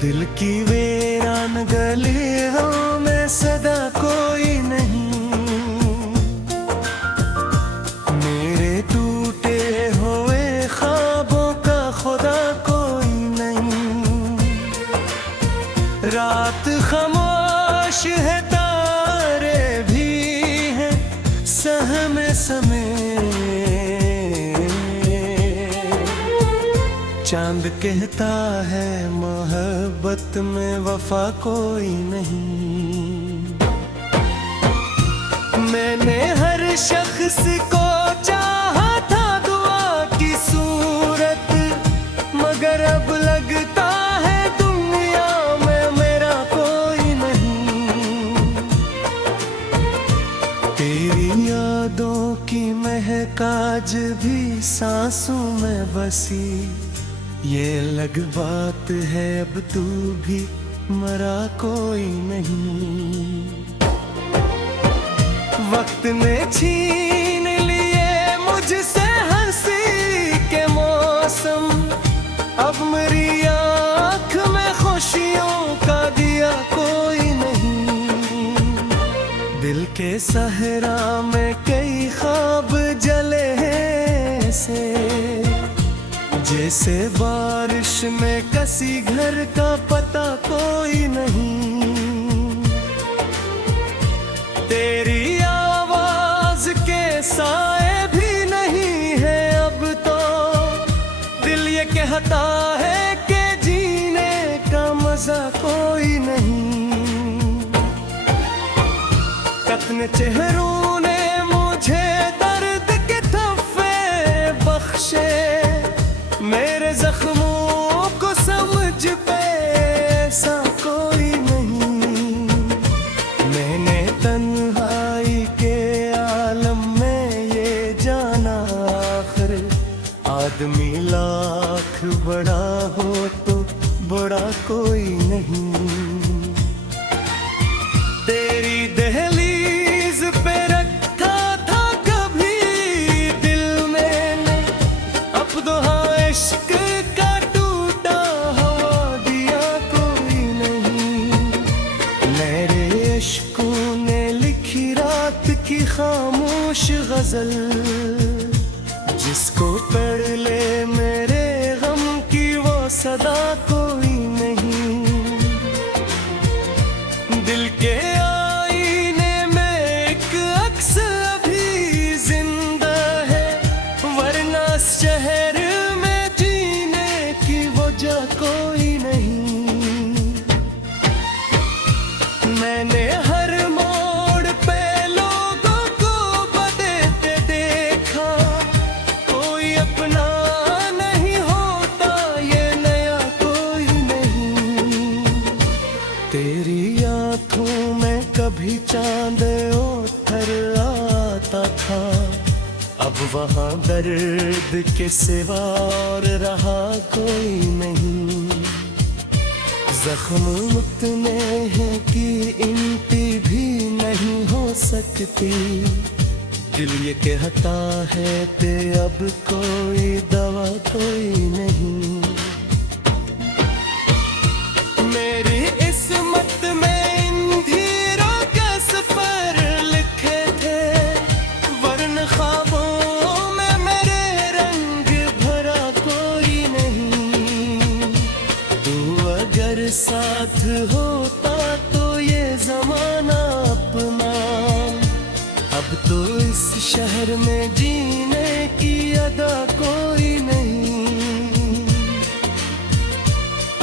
दिल की वीरान गलियों में सदा कोई नहीं, मेरे टूटे हुए ख्वाबों का खुदा कोई नहीं। रात खामोश है, तारे भी हैं सहमे समय, चांद कहता है मोहब्बत में वफा कोई नहीं। मैंने हर शख्स को चाहा था दुआ की सूरत, मगर अब लगता है दुनिया में मेरा कोई नहीं। तेरी यादों की महक आज भी सांसों में बसी, ये अलग बात है अब तू भी मरा कोई नहीं। वक्त ने छीन लिए मुझसे हंसी के मौसम, अब मेरी आँख में खुशियों का दिया कोई नहीं। दिल के सहरा में कई ख्वाब जले हैं ऐसे, जैसे बारिश में किसी घर का पता कोई नहीं। तेरी आवाज के साए भी नहीं है अब तो, दिल ये कहता है कि जीने का मजा कोई नहीं। कतने चेहरों ने मुझे दर्द के तोहफे बख्शे, मेरे जख्मों को समझ पे ऐसा कोई नहीं। मैंने तन्हाई के आलम में ये जाना, आखिर आदमी लाख बड़ा हो तो बड़ा कोई नहीं। तेरी दहलीज पे रखा था कभी दिल मैंने, अब तो इश्क का टूटा हवा दिया कोई नहीं। मेरे इश्कों ने लिखी रात की खामोश गजल, जिसको पढ़ ले मेरे गम की वो सदा कोई नहीं। दिल के आईने में एक अक्स अभी जिंदा है, वरना शहर कोई नहीं। मैंने हर मोड़ पे लोगों को बदलते देखा, कोई अपना नहीं होता ये नया कोई नहीं। तेरी आंखों में कभी चांद उतर आता था, अब वहाँ दर्द के सिवा और रहा कोई नहीं। जख्म उतने हैं कि इनकी भी नहीं हो सकती, दिल ये कहता है कि अब कोई दवा कोई नहीं। मेरी किस्मत में इन धीरों के सफर लिखे थे, वरन ख्वाबों साथ होता तो ये जमाना अपना, अब तो इस शहर में जीने की अदा कोई नहीं।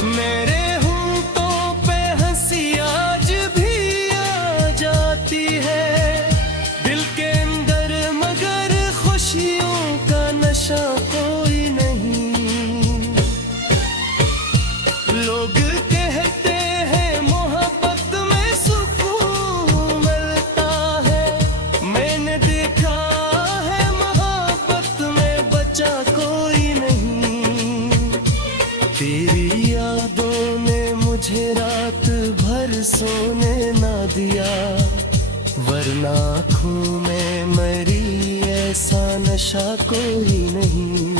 मेरे होंठों पे हंसी आज भी आ जाती है, दिल के अंदर मगर खुशियों का नशा कोई नहीं। लोग तेरी यादों ने मुझे रात भर सोने ना दिया, वरना आँखों में मरी ऐसा नशा कोई नहीं।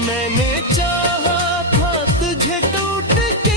मैंने चाहा था तुझे टूट के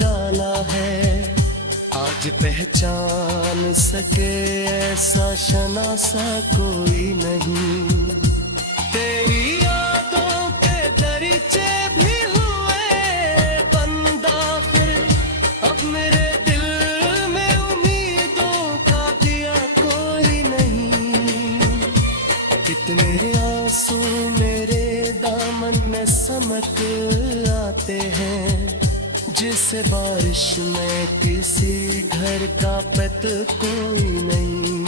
डाला है। आज पहचान सके ऐसा शनासा कोई नहीं। तेरी यादों के दरीचे भी हुए बंदा फिर, अब मेरे दिल में उम्मीदों का दिया कोई नहीं। कितने आंसू मेरे दामन में समक आते हैं, जिसे बारिश में किसी घर का पत कोई नहीं।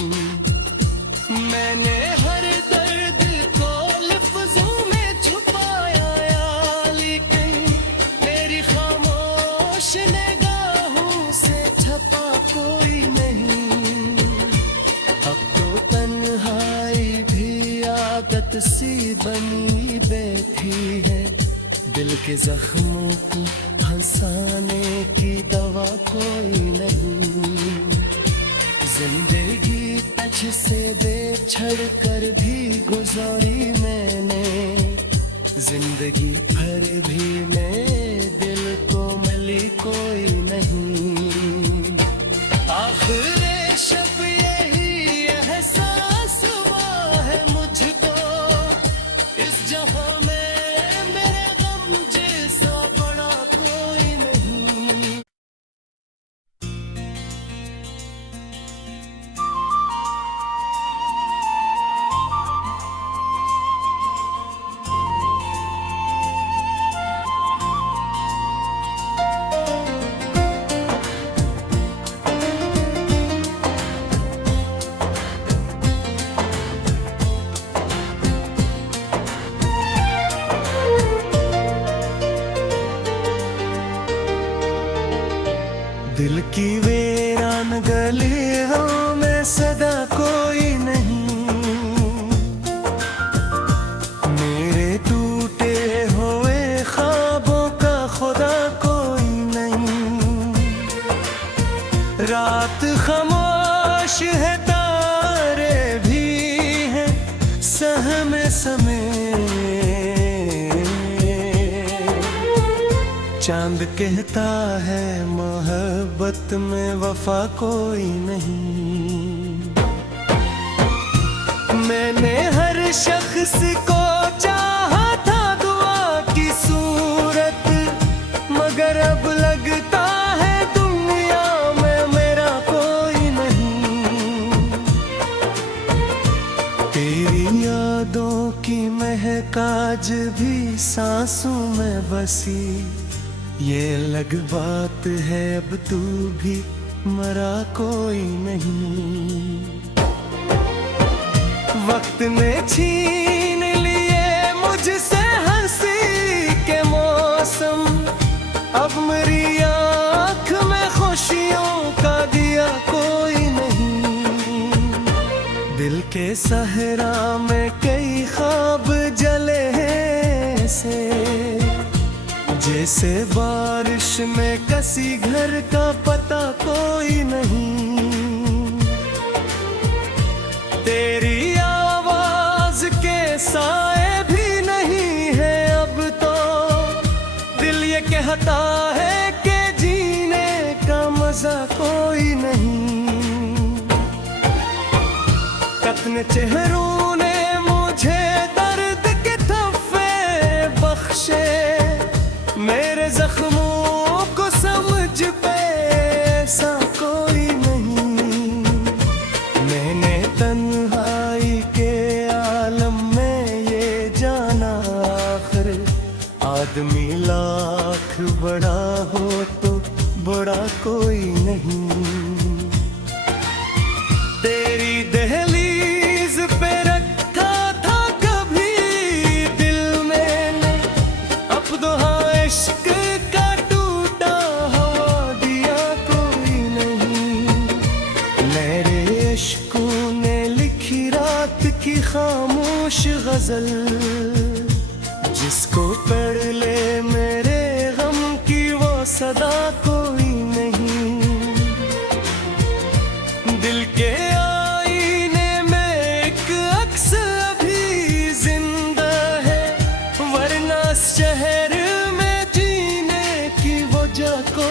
मैंने हर दर्द को लफ्जों में छुपाया या, लेकिन मेरी खामोश निगाहों से छपा कोई नहीं। अब तो तन्हाई भी आदत सी बनी बैठी है, दिल के जख्मों को हंसाने की दवा कोई नहीं। जिंदगी तुझसे बेछड़ कर भी गुजारी मैंने, जिंदगी भर भी मैं दिल को मिली कोई नहीं। आखिर शब यही एहसास हुआ है मुझको, इस जहां में दिल की वीरान गलियों में सदा कोई नहीं। मेरे टूटे हुए ख्वाबों का खुदा कोई नहीं। रात खामोश है, तारे भी हैं सहमे समय। चांद कहता है मोहब्बत में वफा कोई नहीं। मैंने हर शख्स को चाहा था दुआ की सूरत, मगर अब लगता है दुनिया में मेरा कोई नहीं। तेरी यादों की महक आज भी सांसों में बसी, ये अलग बात है अब तू भी मरा कोई नहीं। वक्त ने छीन लिए मुझसे हंसी के मौसम, अब मेरी आँख में खुशियों का दिया कोई नहीं। दिल के सहरा में कई ख्वाब जले हैं ऐसे, जैसे बारिश में किसी घर का पता कोई नहीं। तेरी आवाज के साए भी नहीं है अब तो, दिल ये कहता है कि जीने का मजा कोई नहीं। कतने चेहरों ने मुझे दर्द के तोहफे बख्शे, मेरे जख्मों को समझ पे ऐसा कोई नहीं। मैंने तन्हाई के आलम में ये जाना, आखिर आदमी लाख बड़ा हो तो बड़ा कोई नहीं। तेरी दहलीज पे रखा था कभी दिल मैंने, अब दुआ इश्क का टूटा हवा दिया कोई नहीं। मेरे इश्कों ने लिखी रात की खामोश गजल, जिसको पढ़ ले मेरे गम की वो सदा कोई नहीं। दिल के आईने में एक अक्स अभी जिंदा है, वरना शहर में जीने की वजह को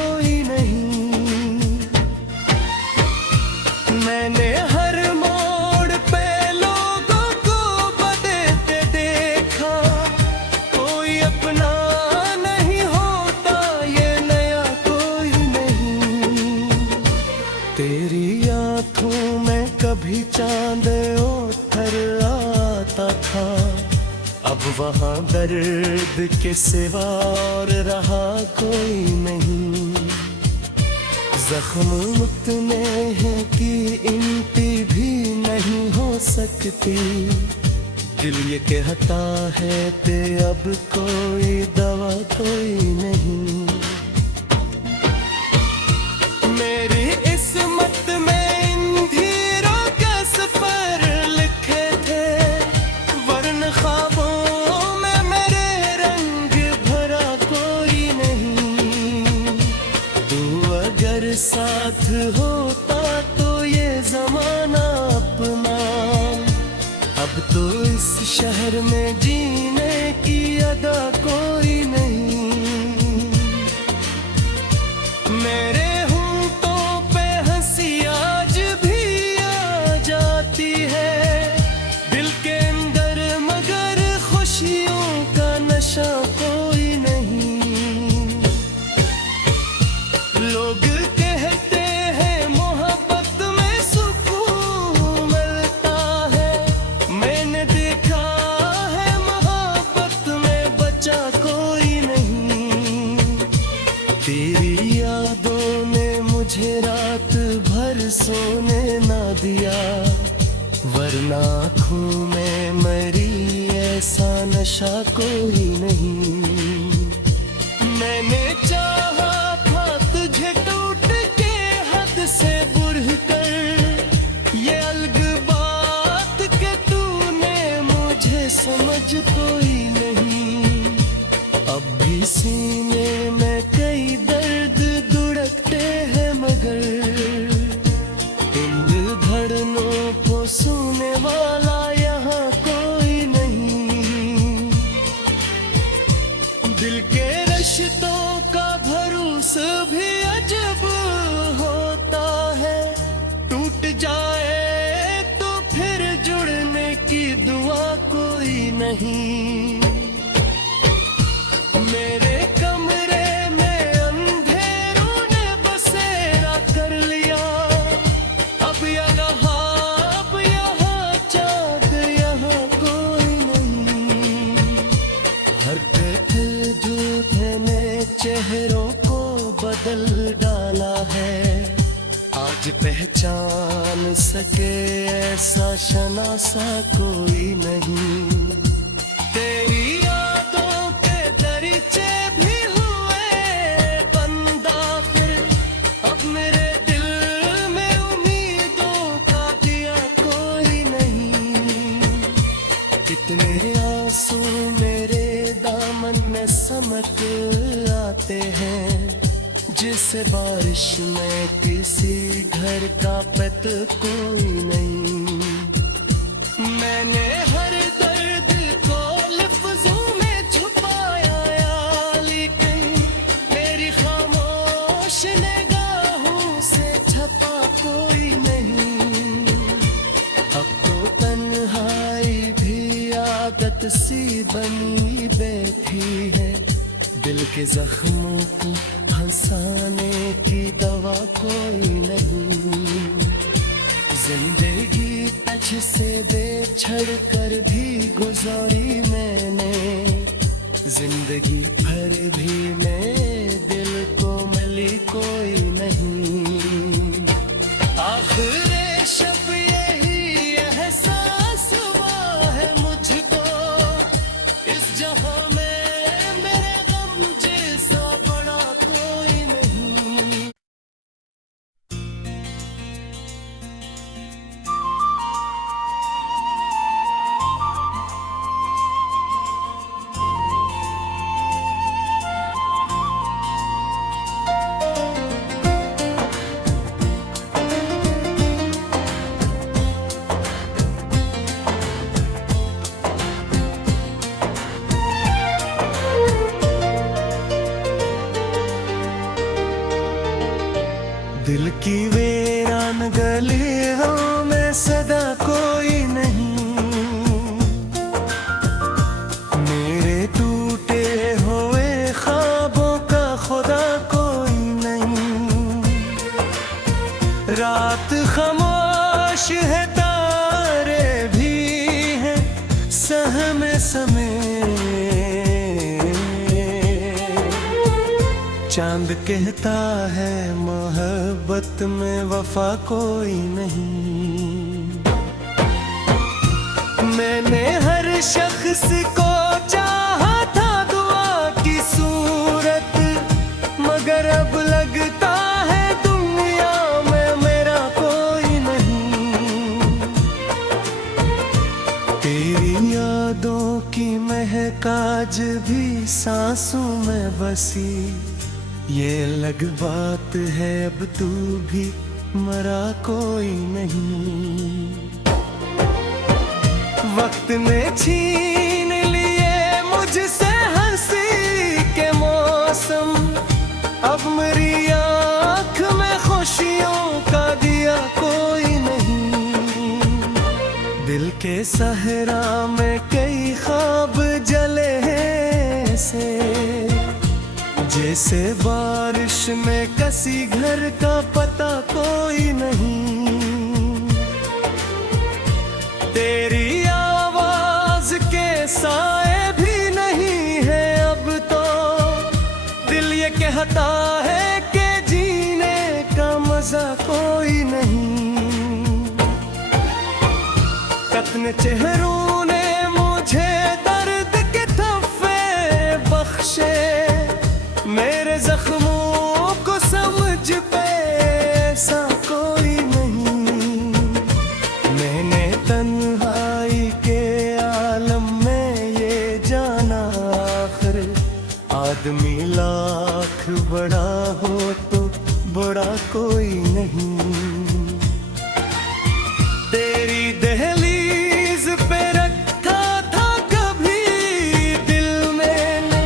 वहाँ दर्द के सिवा और रहा कोई नहीं। जख्म उतने हैं कि इनकी भी नहीं हो सकती। दिल ये कहता है कि अब कोई दवा कोई नहीं। मेरी किस्मत में इन धीरों के सफर लिखे थे, वरन ख्वाबों में मेरे रंग भरा कोई नहीं। तू अगर साथ होता तो ये जमाना अपना, अब तो इस शहर में जीने की अदा कोई नहीं। मेरे होंठों पे हंसी आज भी आ जाती है, दिल के अंदर मगर खुशियों का नशा कोई नहीं। लोग कहते हैं मोहब्बत में सुकून मिलता है, मैंने देखा है मोहब्बत में बचा कोई नहीं। तेरी यादों ने मुझे रात भर सोने ना दिया, वरना आँखों में मरी ऐसा नशा कोई नहीं। मैंने चाहा था तुझे टूट के हद से बढ़ कर, ये अलग बात के तूने मुझे समझ कोई नहीं। अब भी सीने में कई दर्द धुड़कते हैं, मगर इन धड़नों को सुनने वाला यहाँ कोई नहीं। दिल के रिश्तों का भरोसा भी अजब होता है, टूट जाए तो फिर जुड़ने की दुआ कोई नहीं। मेरे कमरे में अंधेरों ने बसेरा कर लिया, अब यहाँ चाँद यहाँ कोई नहीं। हर पल झूठे ने चेहरों को बदल डाला है, आज पहचान सके ऐसा शनासा कोई नहीं। तेरी यादों के दरीचे भी हुए बंदा फिर, अब मेरे दिल में उम्मीदों का दिया कोई नहीं। कितने आंसू मेरे दामन में समक आते हैं, जिसे बारिश में किसी घर का पत कोई नहीं। मैंने हर दर्द को लफ्जों में छुपाया या, लेकिन मेरी खामोश निगाहों से छपा कोई नहीं। अब तो तन्हाई भी आदत सी बनी बैठी है, दिल के जख्मों को हंसाने की दवा कोई नहीं। जिंदगी तुझसे बेछड़ कर भी गुजारी मैंने, जिंदगी भर भी मैं दिल को मिली कोई नहीं। आखिर शब यही एहसास हुआ है मुझको, इस जहां में मेरे गम जैसा बड़ा कोई नहीं। दिल की वीरान गलियों में सदा कोई नहीं, मेरे टूटे हुए ख्वाबों का खुदा कोई नहीं। रात खामोश है, तारे भी हैं सहमे समेटे, चांद कहता है मोहब्बत में वफा कोई नहीं। मैंने हर शख्स को चाहा था दुआ की सूरत, मगर अब लगता है दुनिया में मेरा कोई नहीं। तेरी यादों की महक आज भी सांसों में बसी, ये अलग बात है अब तू भी मरा कोई नहीं। वक्त ने छीन लिए मुझसे हंसी के मौसम, अब मेरी आँख में खुशियों का दिया कोई नहीं। दिल के सहरा में कई ख्वाब जले हैं ऐसे, जैसे बारिश में किसी घर का पता कोई नहीं। तेरी आवाज के साए भी नहीं है अब तो, दिल ये कहता है कि जीने का मजा कोई नहीं। कतने चेहरों ने मुझे दर्द के तोहफे बख्शे, मेरे जख्मों को समझ पे ऐसा कोई नहीं। मैंने तन्हाई के आलम में ये जाना, आखिर आदमी लाख बड़ा हो तो बड़ा कोई नहीं। तेरी दहलीज पे रखा था कभी दिल मैंने,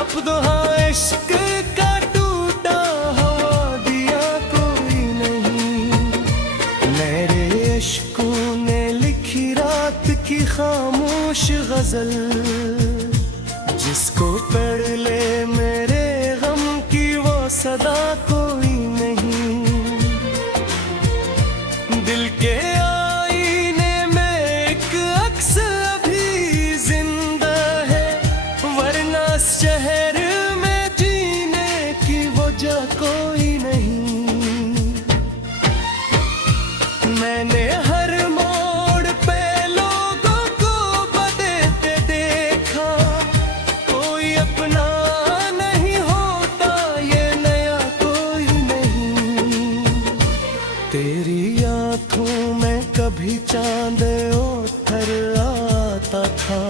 अब दुआ इश्क का टूटा हवा दिया कोई नहीं। मेरे इश्कों ने लिखी रात की खामोश गजल, जिसको पढ़ ले मेरे गम की वो सदा कोई नहीं। दिल के आईने में एक अक्स अभी जिंदा है, वरना शहर में जीने की वजह कोई नहीं। मैंने हर मोड़ पे लोगों को बदलते देखा, कोई अपना नहीं होता ये नया कोई नहीं। तेरी आंखों में कभी चांद उतर आता था,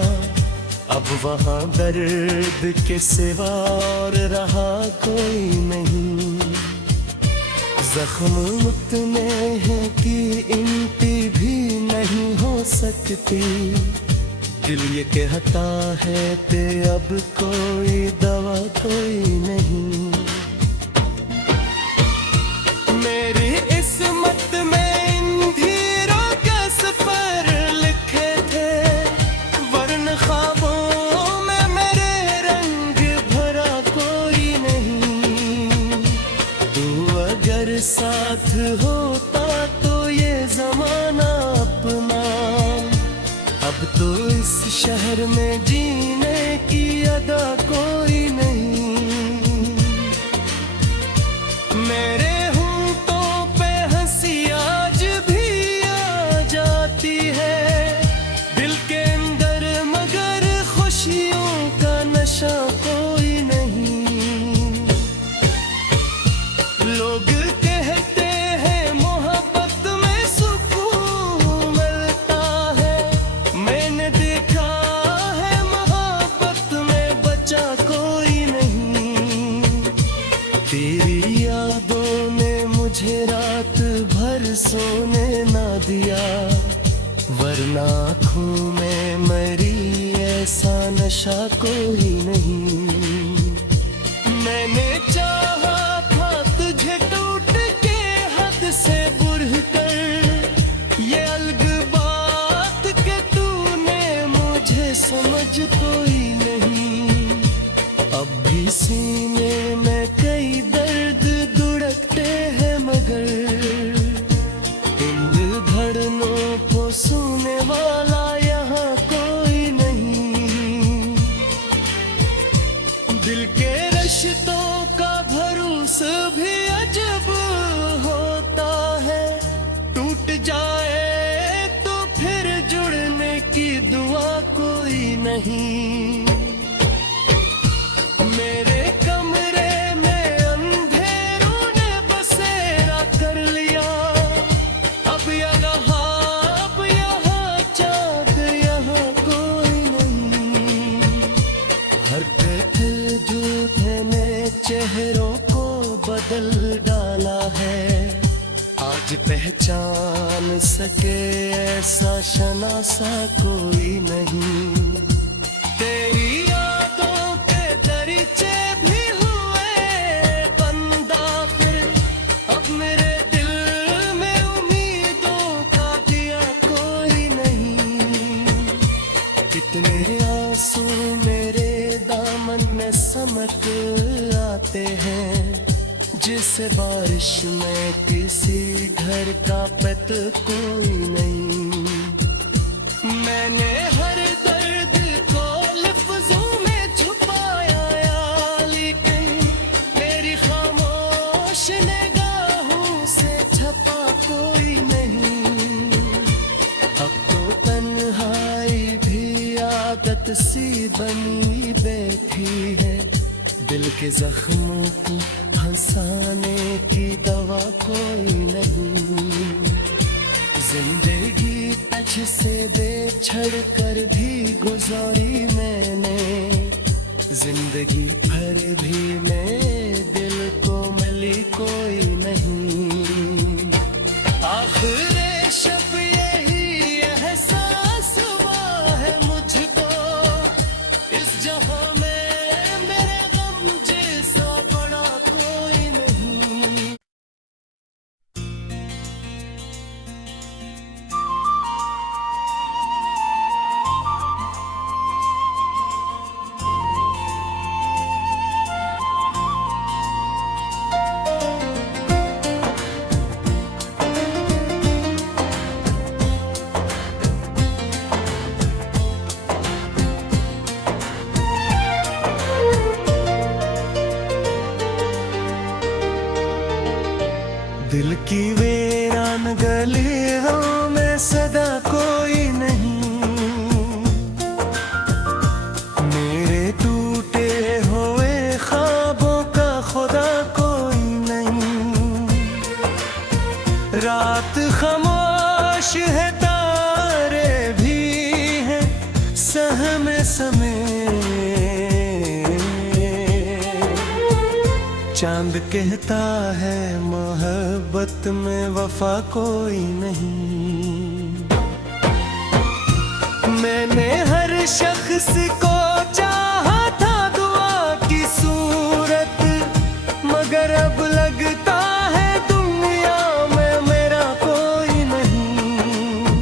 अब वहाँ दर्द के सिवा और रहा कोई नहीं। जख्म उतने हैं कि इनकी भी नहीं हो सकती, दिल ये कहता है कि अब कोई दवा कोई नहीं। मेरी किस्मत में इन धीरों के सफर लिखे थे, वरना ख्वाबों में मेरे रंग भरा कोई नहीं। तू अगर साथ होता तो ये जमाना अपना, अब तो इस शहर में जीने की अदा कोई नहीं। मेरे होंठों पे हंसी आज भी आ जाती है, दिल के अंदर मगर खुशियों का नशा कोई नहीं। लोग कहते हैं मोहब्बत में सुकून मिलता है, मैंने देखा है मोहब्बत में बचा कोई नहीं। तेरी यादों ने मुझे रात भर सोने ना दिया, वरना आँखों में मरी ऐसा नशा कोई नहीं। मैंने चाहा था तुझे टूट के हद से बुढ़ कर, ये अलग बात के तूने मुझे समझ कोई नहीं। अब भी सीने में कई दर्द धुड़कते हैं, मगर इन धड़नों को सुनने वाला यहाँ कोई नहीं। दिल के रिश्तों का डाला है। आज पहचान सके ऐसा शनासा कोई नहीं। तेरी यादों के दरीचे भी हुए बंदा फिर, अब मेरे दिल में उम्मीदों का दिया कोई नहीं। कितने आंसू मेरे दामन में समक आते हैं, जिसे बारिश में किसी घर का पत कोई नहीं। मैंने हर दर्द को लफ्जों में छुपाया या, लेकिन मेरी खामोश निगाहों से छपा कोई नहीं। अब तो तन्हाई भी आदत सी बनी बैठी है, दिल के जख्मों को हंसाने की दवा कोई नहीं। जिंदगी तुझसे बेछड़ कर भी गुजारी मैंने, जिंदगी भर भी मैं दिल को मिली कोई नहीं। आखिर शब यही एहसास हुआ है मुझको, इस जहां में दिल की वीरान गलियों में सदा कोई नहीं। मेरे टूटे हुए ख्वाबों का खुदा कोई नहीं। रात खामोश है, तारे भी हैं सहमे समय। चांद कहता है मोहब्बत में वफा कोई नहीं। मैंने हर शख्स को चाहा था दुआ की सूरत, मगर अब लगता है दुनिया में मेरा कोई नहीं।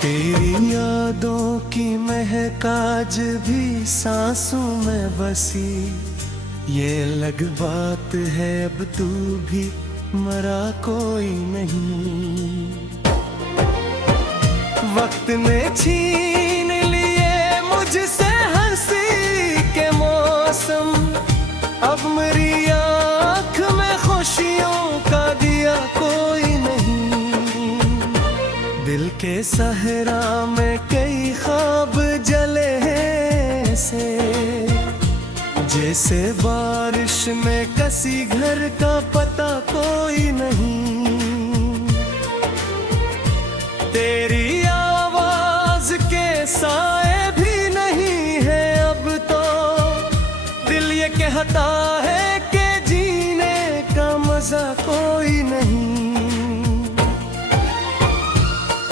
तेरी यादों की महक आज भी सांसों में बसी, ये अलग बात है अब तू भी मरा कोई नहीं। वक्त ने छीन लिए मुझसे हंसी के मौसम, अब मेरी आँख में खुशियों का दिया कोई नहीं। दिल के सहरा में कई ख्वाब जले हैं ऐसे, जैसे बारिश में किसी घर का पता कोई नहीं। तेरी आवाज के साए भी नहीं है अब तो, दिल ये कहता है कि जीने का मजा कोई नहीं।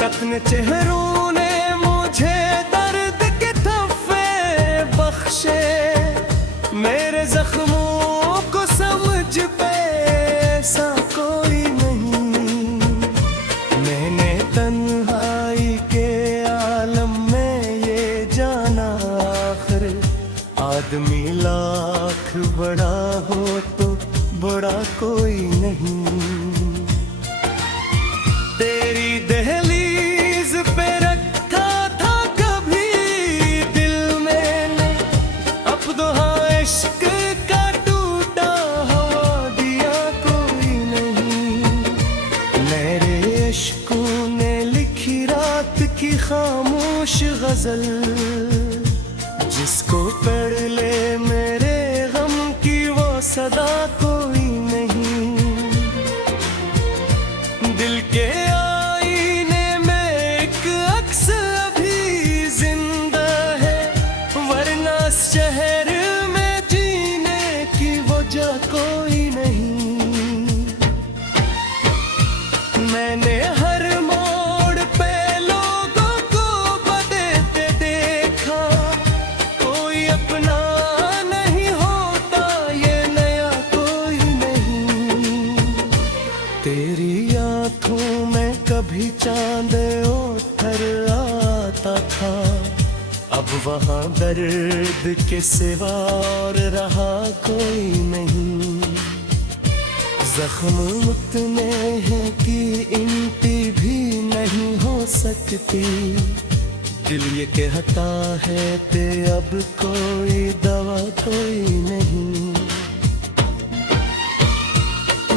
कतने चेहरों ने मुझे दर्द के तोहफे बख्शे, मेरे जख्मों को समझ पे ऐसा कोई नहीं। मैंने तन्हाई के आलम में ये जाना, आखिर आदमी लाख बड़ा हो तो बड़ा कोई नहीं। तेरी दहलीज पे रखा था कभी दिल मैंने, अब तो इश्क का टूटा हवा दिया कोई नहीं। मेरे इश्कों ने लिखी रात की खामोश गजल, जिसको पढ़ ले मेरे गम की वो सदा कोई नहीं। दिल के आईने में एक अक्स अभी जिंदा है, वरना शहर में जीने की वजह को वहाँ दर्द के सिवा और रहा कोई नहीं। जख्म उतने हैं कि इनकी भी नहीं हो सकती। दिल ये कहता है कि अब कोई दवा कोई नहीं।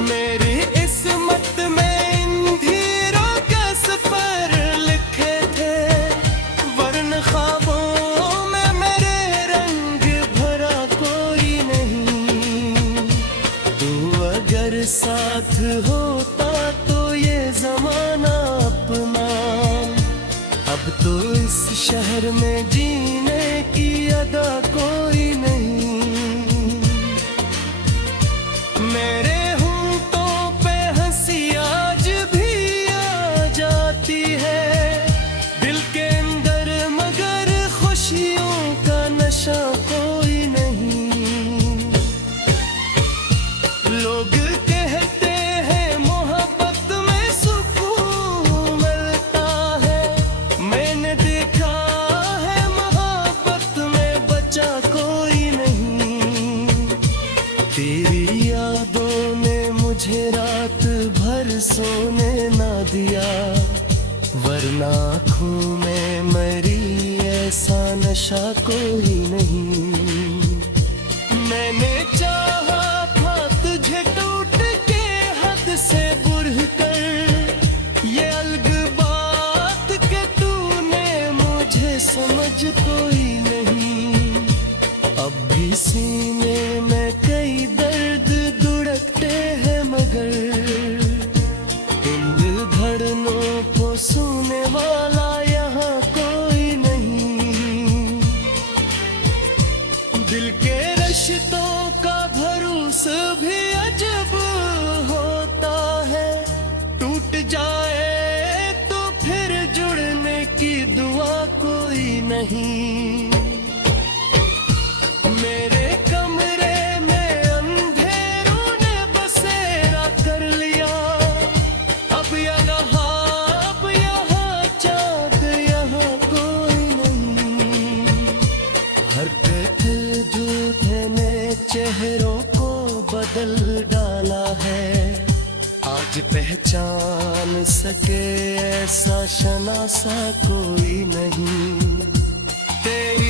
मेरी किस्मत में इन धीरों के सफर लिखे थे, वरन ख्वाबों में मेरे रंग भरा कोई नहीं। तू अगर साथ होता तो ये जमाना अपना, अब तो इस शहर में जीने की अदा कोई नहीं। मेरे होंठों पे हंसी आज भी आ जाती है, दिल के अंदर मगर खुशियों का नशा कोई नहीं। लोग कहते हैं मोहब्बत में सुकून मिलता है, मैंने देखा है मोहब्बत में बचा कोई नहीं। तेरी यादों ने मुझे रात भर सोने ना दिया, वरना आँखों में मरी ऐसा नशा कोई नहीं। मैंने चाहा था तुझे टूट के हद से बुढ़ कर, ये अलग बात के तूने मुझे समझ कोई नहीं। अब भी सीने में कई दर्द धुड़कते हैं मगर इन धड़नों को सुनने वाला यहाँ कोई नहीं। दिल के रिश्तों का भरोसा भी अजब होता है, टूट जाए तो फिर जुड़ने की दुआ कोई नहीं। मेरे कमरे में अंधेरों ने बसेरा कर लिया, अब यहाँ चाँद यहाँ कोई नहीं। हर पल झूठे ने चेहरों को बदल डाला है, आज पहचान सके ऐसा शनासा कोई नहीं। तेरी